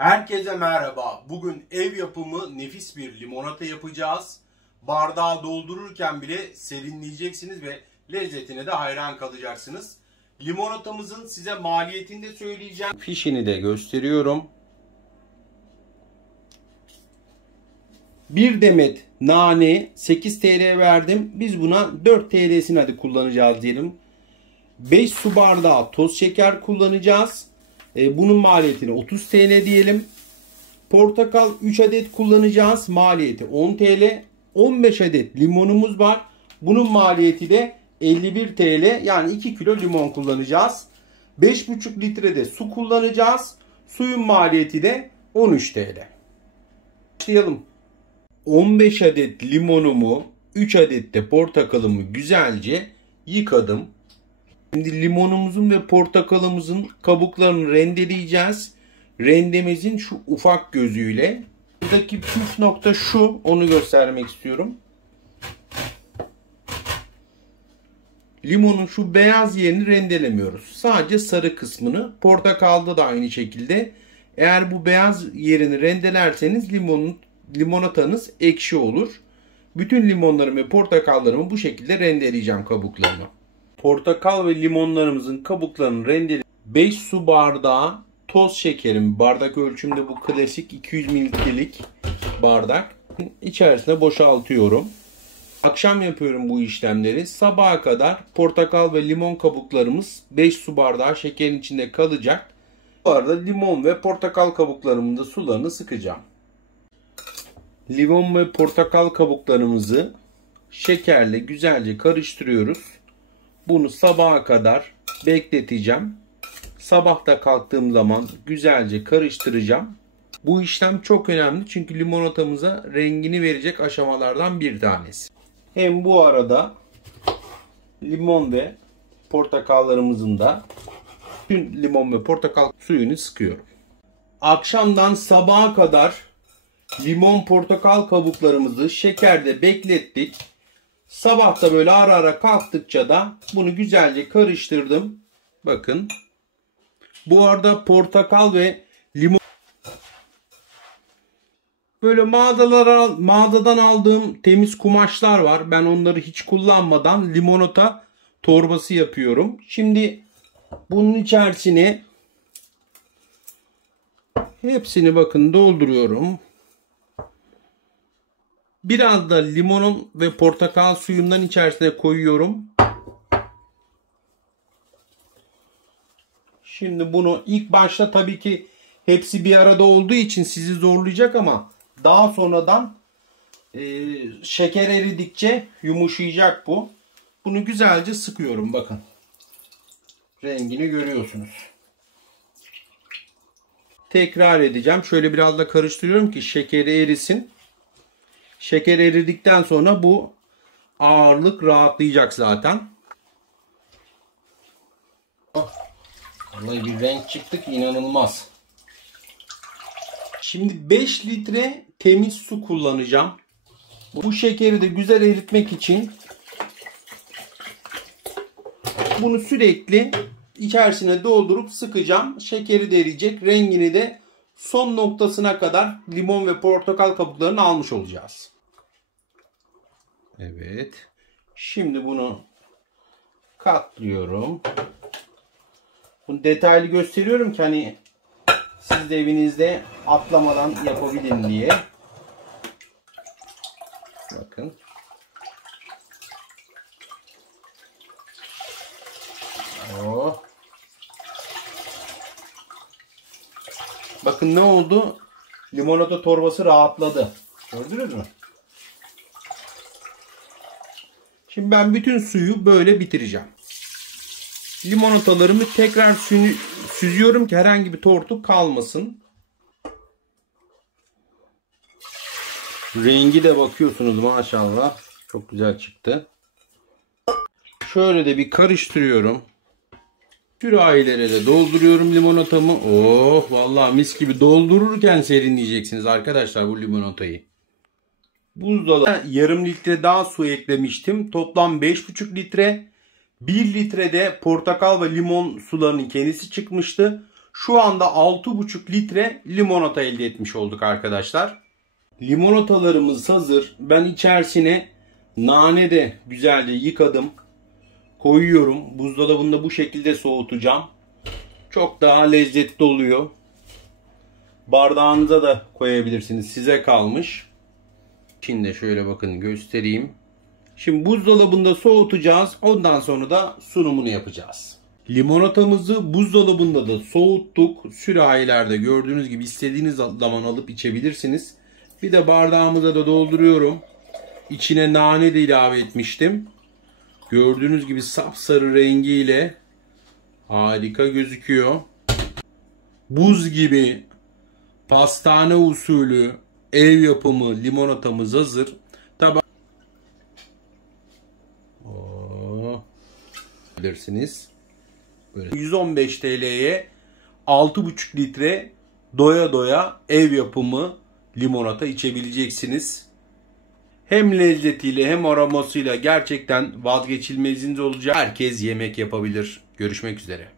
Herkese merhaba. Bugün ev yapımı nefis bir limonata yapacağız. Bardağı doldururken bile serinleyeceksiniz ve lezzetine de hayran kalacaksınız. Limonatamızın size maliyetini de söyleyeceğim. Fişini de gösteriyorum. Bir demet nane 8 TL verdim. Biz buna 4 TL'sini hadi kullanacağız diyelim. 5 su bardağı toz şeker kullanacağız. Bunun maliyetini 30 TL diyelim. Portakal 3 adet kullanacağız. Maliyeti 10 TL. 15 adet limonumuz var. Bunun maliyeti de 51 TL. Yani 2 kilo limon kullanacağız. 5,5 litre de su kullanacağız. Suyun maliyeti de 13 TL. Başlayalım. 15 adet limonumu, 3 adet de portakalımı güzelce yıkadım. Şimdi limonumuzun ve portakalımızın kabuklarını rendeleyeceğiz. Rendemizin şu ufak gözüyle. Buradaki püf nokta şu. Onu göstermek istiyorum. Limonun şu beyaz yerini rendelemiyoruz. Sadece sarı kısmını. Portakalda da aynı şekilde. Eğer bu beyaz yerini rendelerseniz limonatanız ekşi olur. Bütün limonlarımı ve portakallarımı bu şekilde rendeleyeceğim kabuklarını. Portakal ve limonlarımızın kabuklarını rendeleyip 5 su bardağı toz şekerim, bardak ölçümde bu klasik 200 mililitrelik bardak, içerisine boşaltıyorum. Akşam yapıyorum bu işlemleri. Sabaha kadar portakal ve limon kabuklarımız 5 su bardağı şekerin içinde kalacak. Bu arada limon ve portakal kabuklarımın da sularını sıkacağım. Limon ve portakal kabuklarımızı şekerle güzelce karıştırıyoruz. Bunu sabaha kadar bekleteceğim. Sabahta kalktığım zaman güzelce karıştıracağım. Bu işlem çok önemli çünkü limonatamıza rengini verecek aşamalardan bir tanesi. Hem bu arada limon ve portakallarımızın da tüm limon ve portakal suyunu sıkıyorum. Akşamdan sabaha kadar limon portakal kabuklarımızı şekerde beklettik. Sabah da böyle ara ara kalktıkça da bunu güzelce karıştırdım. Bakın. Bu arada portakal ve limon böyle mağazadan aldığım temiz kumaşlar var. Ben onları hiç kullanmadan limonata torbası yapıyorum. Şimdi bunun içerisine hepsini bakın dolduruyorum. Biraz da limonun ve portakal suyundan içerisine koyuyorum. Şimdi bunu ilk başta tabii ki hepsi bir arada olduğu için sizi zorlayacak ama daha sonradan şeker eridikçe yumuşayacak bu. Bunu güzelce sıkıyorum bakın. Rengini görüyorsunuz. Tekrar edeceğim. Şöyle biraz da karıştırıyorum ki şekeri erisin. Şeker eridikten sonra bu ağırlık rahatlayacak zaten. Vallahi bir renk çıktık inanılmaz. Şimdi 5 litre temiz su kullanacağım. Bu şekeri de güzel eritmek için bunu sürekli içerisine doldurup sıkacağım. Şekeri de eriyecek. Rengini de son noktasına kadar limon ve portakal kabuklarını almış olacağız. Evet. Şimdi bunu katlıyorum. Bunu detaylı gösteriyorum ki hani siz de evinizde atlamadan yapabilin diye. Bakın. Oh. Bakın ne oldu? Limonata torbası rahatladı. Gördünüz mü? Şimdi ben bütün suyu böyle bitireceğim. Limonatalarımı tekrar süzüyorum ki herhangi bir tortu kalmasın. Rengi de bakıyorsunuz maşallah. Çok güzel çıktı. Şöyle de bir karıştırıyorum. Sürahilere de dolduruyorum limonatamı. Oh vallahi mis gibi, doldururken serinleyeceksiniz arkadaşlar bu limonatayı. Buzdolabına yarım litre daha su eklemiştim. Toplam 5,5 litre. 1 litrede portakal ve limon sularının kendisi çıkmıştı. Şu anda 6,5 litre limonata elde etmiş olduk arkadaşlar. Limonatalarımız hazır. Ben içerisine nane de güzelce yıkadım. Koyuyorum. Buzdolabında bu şekilde soğutacağım. Çok daha lezzetli oluyor. Bardağınıza da koyabilirsiniz. Size kalmış. Şimdi şöyle bakın göstereyim. Şimdi buzdolabında soğutacağız. Ondan sonra da sunumunu yapacağız. Limonatamızı buzdolabında da soğuttuk. Sürahilerde gördüğünüz gibi istediğiniz zaman alıp içebilirsiniz. Bir de bardağımıza da dolduruyorum. İçine nane de ilave etmiştim. Gördüğünüz gibi sapsarı rengiyle harika gözüküyor. Buz gibi pastane usulü ev yapımı limonatamız hazır. Tabii bilirsiniz. Böyle 115 TL'ye 6,5 litre doya doya ev yapımı limonata içebileceksiniz. Hem lezzetiyle hem aromasıyla gerçekten vazgeçilmeziniz olacak. Herkes yemek yapabilir. Görüşmek üzere.